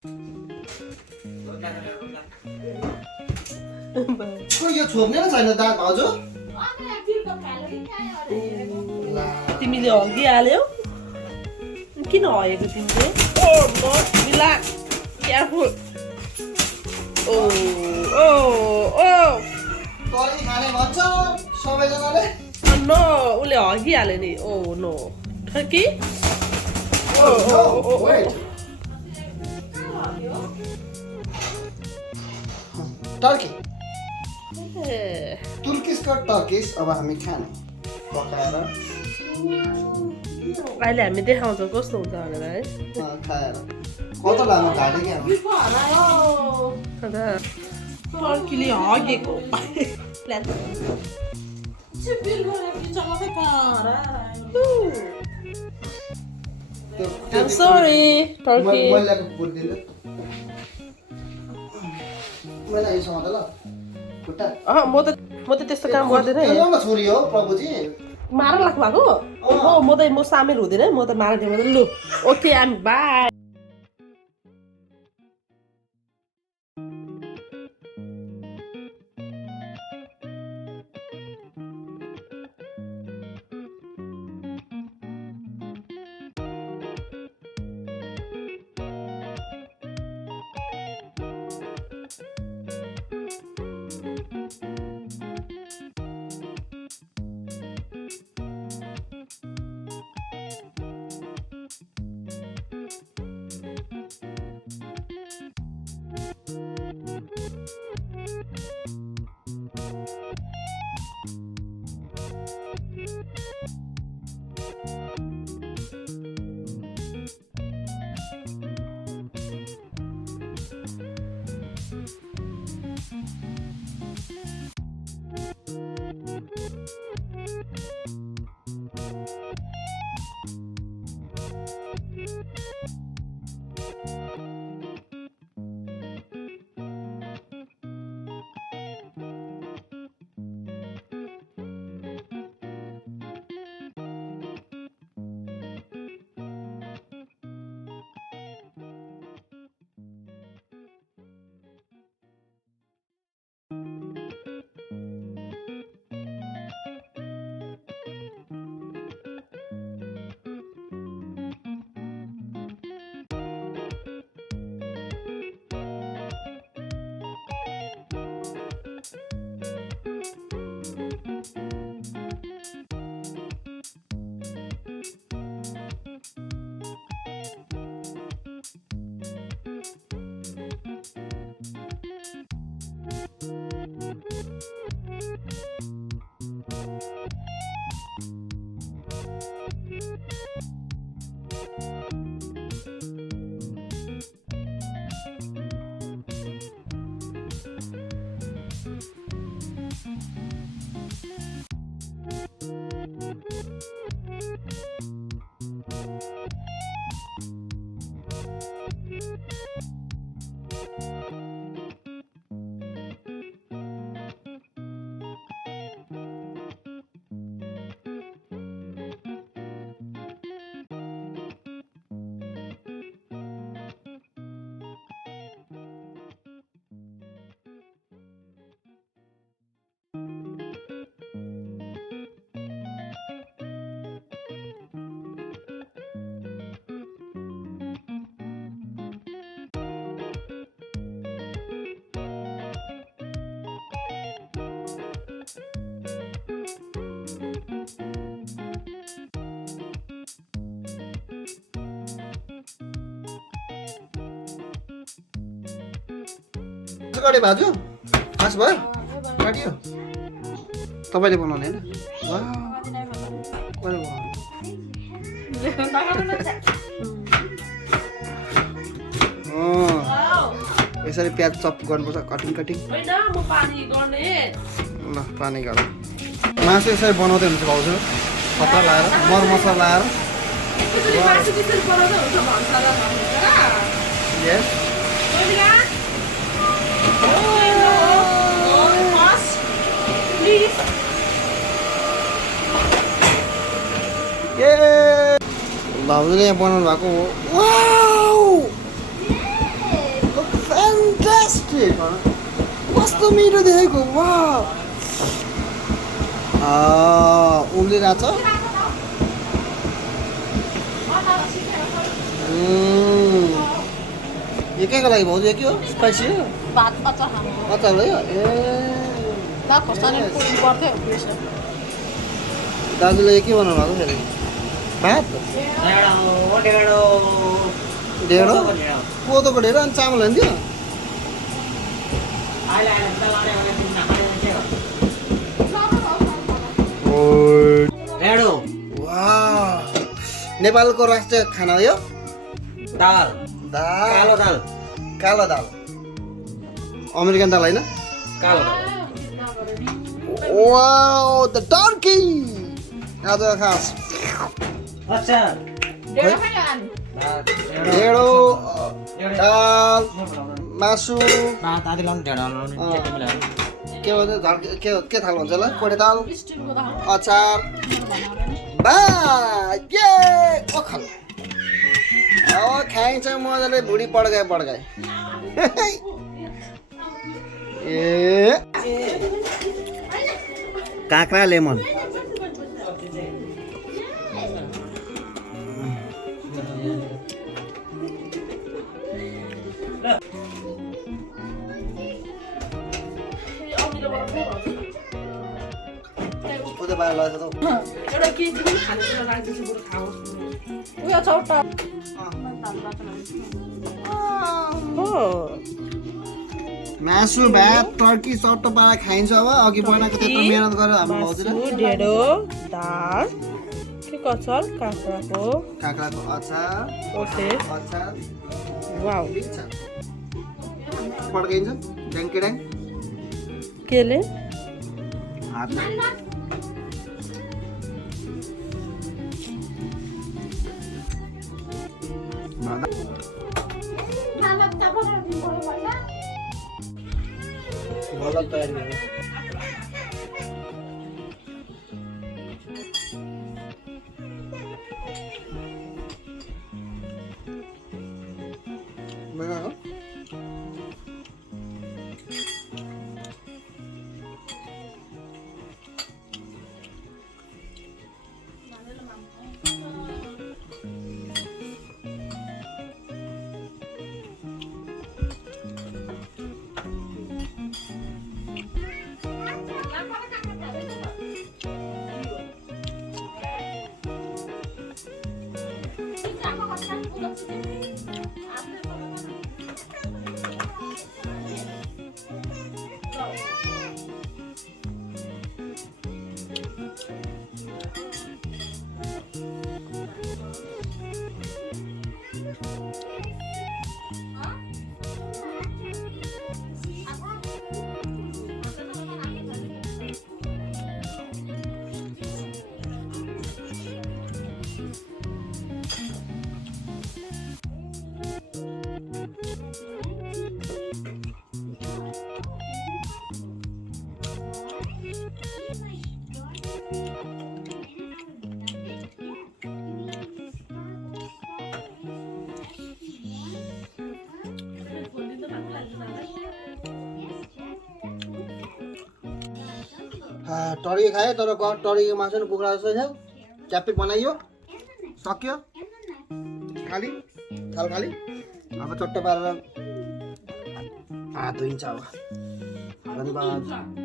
यो छोप्ने न छैन दाल भाउजू तिमीले हगिहाल्यौ किन हगेको तिमीले ओ रिल्याक्स केयरफुल ओ ओ ओ तरै खाने भन्छ सबैजनाले नो उसले हगिहाल्यो नि ओ नो ठकी ओ ओ ओ टर्की तुर्किसको टर्किस अब हामी खाने पकाएर अहिले हामी देखाउँछौँ कस्तो हुन्छ भनेर है खाएर कता लामो घाटे क्या टर्कीले हगेको I'm sorry, Turkey. मैलाको बुझ्दिनँ मैला यो समात ल खुट्टा म त त्यस्तो काम गर्दैन है एउटा छोरी हो प्रभुजी मार लाग्नु भएको म सामेल हुँदैन म त मार्ने लु ओके आइम बाई गरे भाजु खास भयो काटियो तपाईँले बनाउने होइन यसरी प्याज चप गर्नुपर्छ कटिङ कटिङ ल पानी गर मासु यसरी बनाउँदै हुन्छ भाउजू खतरा लाएर मर मसला लाएर भाउजूले यहाँ बनाउनु भएको हो टेस्टी कस्तो मिठो देखेको वाह उम्लिरहेछ यो के को लागि भाउजू यो के हो स्पाइसी हो भात अचार खानु अचार हो यो ए दा खोर्सानी पुडिङ पर्थ्यो प्रेसर दाजुले के बनाउनु भएको फेरि भात ढेँडो कोदोको ढेँडो अनि चामल हान्थ्यो नेपालको राष्ट्रिय खाना हो यो दाल दाल कालो दाल अमेरिकन दाल होइन कालो दाल वाओ द टर्की आज खास अच्छा ढेँडो दाल मासु भात आदि लाउनु ढेँडो लाउनु के भन्छ झल्के के थाल्नु हुन्छ होला कोडे दाल स्टिमको दाल अचार बा ये ओखल खाइन्छ मजाले भुडी पड्काए ए काँक्रा लेमन उता बाहिर लगेको त एउटा केजी पनि खानेकुरा राखिदिन्छु बरु खाओस् उयो चौटा मासु भात टर्की सट्टो पारा खाइन्छ अब अघि बनाएको त्यत्रो मेहनत गरेर हाम्रो भाउजूले ढेँडो दाल के अचार काँक्राको अचार ओके अचार वाउ ठिक छ पड्काइन्छ ड्याङकेड्याङ केले हातमा भल तयारी भयो टर्की खायो तर टर्कीको मासु नि कुखुरा जस्तो थियो च्याप्पी बनाइयो सक्यो खाली थाल खाली अब चट्ट पारेर हात धोइन्छ अब धन्यवाद।